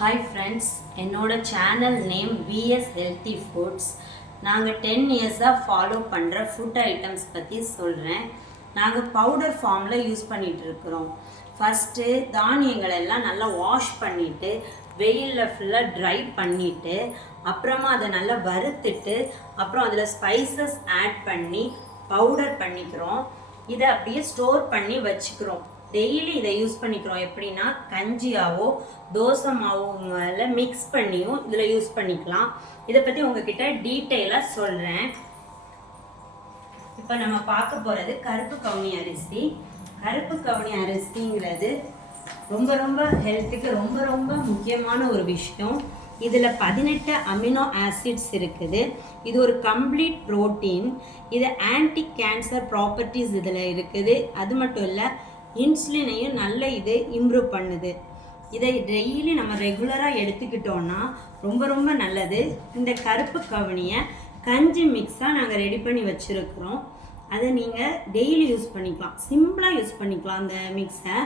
Hi friends, என்னோட channel name VS healthy foods. நாங்கள் 10 இயர்ஸாக ஃபாலோ பண்ணுற ஃபுட் ஐட்டம்ஸ் பற்றி சொல்கிறேன். நாங்கள் பவுடர் ஃபார்மில் யூஸ் பண்ணிகிட்ருக்குறோம். ஃபஸ்ட்டு தானியங்கள் எல்லாம் நல்லா வாஷ் பண்ணிவிட்டு வெயிலில் ஃபுல்லாக ட்ரை பண்ணிவிட்டு அப்புறமா அதை நல்லா வறுத்துட்டு அப்புறம் அதில் ஸ்பைசஸ் ஆட் பண்ணி பவுடர் பண்ணிக்கிறோம். இதை அப்படியே ஸ்டோர் பண்ணி வச்சுக்கிறோம். டெய்லி இதை யூஸ் பண்ணிக்கிறோம். எப்படின்னா கஞ்சியாவோ தோசை மாவோல மிக்ஸ் பண்ணியும் இதில் யூஸ் பண்ணிக்கலாம். இதை பற்றி உங்ககிட்ட டீட்டெயிலாக சொல்கிறேன். இப்போ நம்ம பார்க்க போகிறது கருப்பு கவுனி அரிசி. கருப்பு கவுனி அரிசிங்கிறது ரொம்ப ரொம்ப ஹெல்த்துக்கு ரொம்ப முக்கியமான ஒரு விஷயம். இதில் 18 அமினோ ஆசிட்ஸ் இருக்குது. இது ஒரு கம்ப்ளீட் ப்ரோட்டீன். இது ஆன்டி கேன்சர் ப்ராப்பர்ட்டிஸ் இதில் இருக்குது. அது மட்டும் இல்லை, இன்சுலினையும் நல்ல இது இம்ப்ரூவ் பண்ணுது. இதை டெய்லி நம்ம ரெகுலராக எடுத்துக்கிட்டோன்னா ரொம்ப நல்லது. இந்த கருப்பு கவுனியை கஞ்சி மிக்ஸாக நாங்கள் ரெடி பண்ணி வச்சுருக்குறோம். அதை நீங்கள் டெய்லி யூஸ் பண்ணிக்கலாம், சிம்பிளாக யூஸ் பண்ணிக்கலாம் அந்த மிக்ஸை.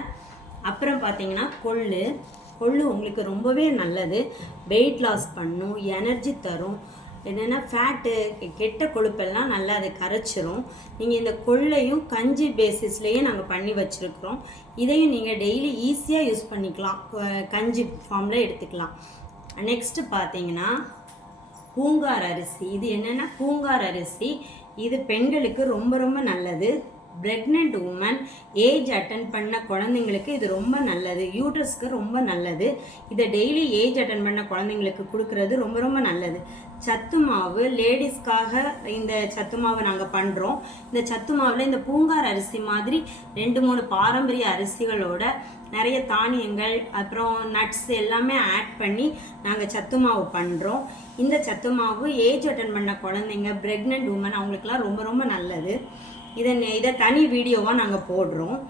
அப்புறம் பார்த்தீங்கன்னா கொள்ளு உங்களுக்கு ரொம்பவே நல்லது. வெயிட் லாஸ் பண்ணும், எனர்ஜி தரும். என்னென்னா ஃபேட்டு கெட்ட கொழுப்பெல்லாம் நல்லா அதை கரைச்சிரும். நீங்கள் இந்த கொள்ளையும் கஞ்சி பேசிஸ்லேயும் நாங்கள் பண்ணி வச்சுருக்குறோம். இதையும் நீங்கள் டெய்லி ஈஸியாக யூஸ் பண்ணிக்கலாம், கஞ்சி ஃபார்மில் எடுத்துக்கலாம். நெக்ஸ்ட்டு பார்த்தீங்கன்னா பூங்கார் அரிசி. இது என்னென்னா பூங்கார் அரிசி. இது பெண்களுக்கு ரொம்ப நல்லது. ப்ரெக்னென்ட் உமன், ஏஜ் அட்டன் பண்ண குழந்தைங்களுக்கு இது ரொம்ப நல்லது. யூட்ரஸ்க்கு ரொம்ப நல்லது. இதை டெய்லி ஏஜ் அட்டன் பண்ண குழந்தைங்களுக்கு கொடுக்கறது ரொம்ப நல்லது. சத்து மாவு லேடிஸ்க்காக இந்த சத்து மாவு நாங்கள் பண்ணுறோம். இந்த சத்து மாவில் இந்த பூங்கார் அரிசி மாதிரி 2-3 பாரம்பரிய அரிசிகளோட நிறைய தானியங்கள் அப்புறம் நட்ஸ் எல்லாமே ஆட் பண்ணி நாங்கள் சத்து மாவு பண்ணுறோம். இந்த சத்து மாவு ஏஜ் அட்டன் பண்ண குழந்தைங்க, ப்ரெக்னென்ட் உமன் அவங்களுக்குலாம் ரொம்ப நல்லது. இதை தனி வீடியோவாக நாங்கள் போடுறோம்.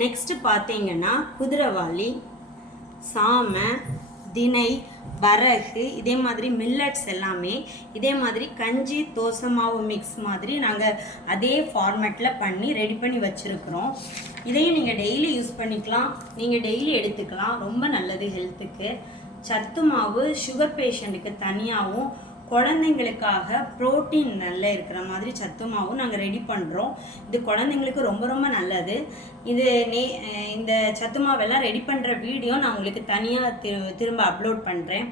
நெக்ஸ்ட்டு பார்த்தீங்கன்னா குதிரைவாலி, சாமை, தினை, வரகு, இதே மாதிரி மில்லட்ஸ் எல்லாமே இதே மாதிரி கஞ்சி தோசை மாவு மிக்ஸ் மாதிரி நாங்கள் அதே ஃபார்மேட்டில் பண்ணி ரெடி பண்ணி வச்சுருக்குறோம். இதையும் நீங்கள் டெய்லி யூஸ் பண்ணிக்கலாம், நீங்கள் டெய்லி எடுத்துக்கலாம். ரொம்ப நல்லது ஹெல்த்துக்கு. சத்து மாவு சுகர் பேஷண்ட்டுக்கு தனியாகவும், குழந்தைங்களுக்காக ப்ரோட்டீன் நல்லா இருக்கிற மாதிரி சத்து மாவும் நாங்கள் ரெடி பண்ணுறோம். இது குழந்தைங்களுக்கு ரொம்ப நல்லது. இந்த சத்து மாவெல்லாம் ரெடி பண்ணுற வீடியோ நான் உங்களுக்கு தனியாக திரும்ப அப்லோட் பண்ணுறேன்.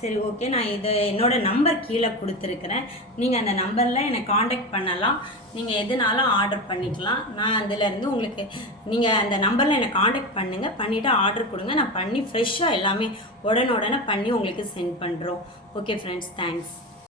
சரி, ஓகே. நான் என்னோட நம்பர் கீழே கொடுத்துருக்குறேன். நீங்கள் அந்த நம்பரில் என்னை காண்டாக்ட் பண்ணலாம். நீங்கள் எதுனாலும் ஆர்டர் பண்ணிக்கலாம். நான் அதிலேருந்து உங்களுக்கு நீங்கள் அந்த நம்பரில் என்னை காண்டாக்ட் பண்ணுங்கள், பண்ணிவிட்டு ஆர்டர் கொடுங்க. நான் பண்ணி ஃப்ரெஷ்ஷாக எல்லாமே உடனே பண்ணி உங்களுக்கு சென்ட் பண்ணுறோம். Okay friends, thanks.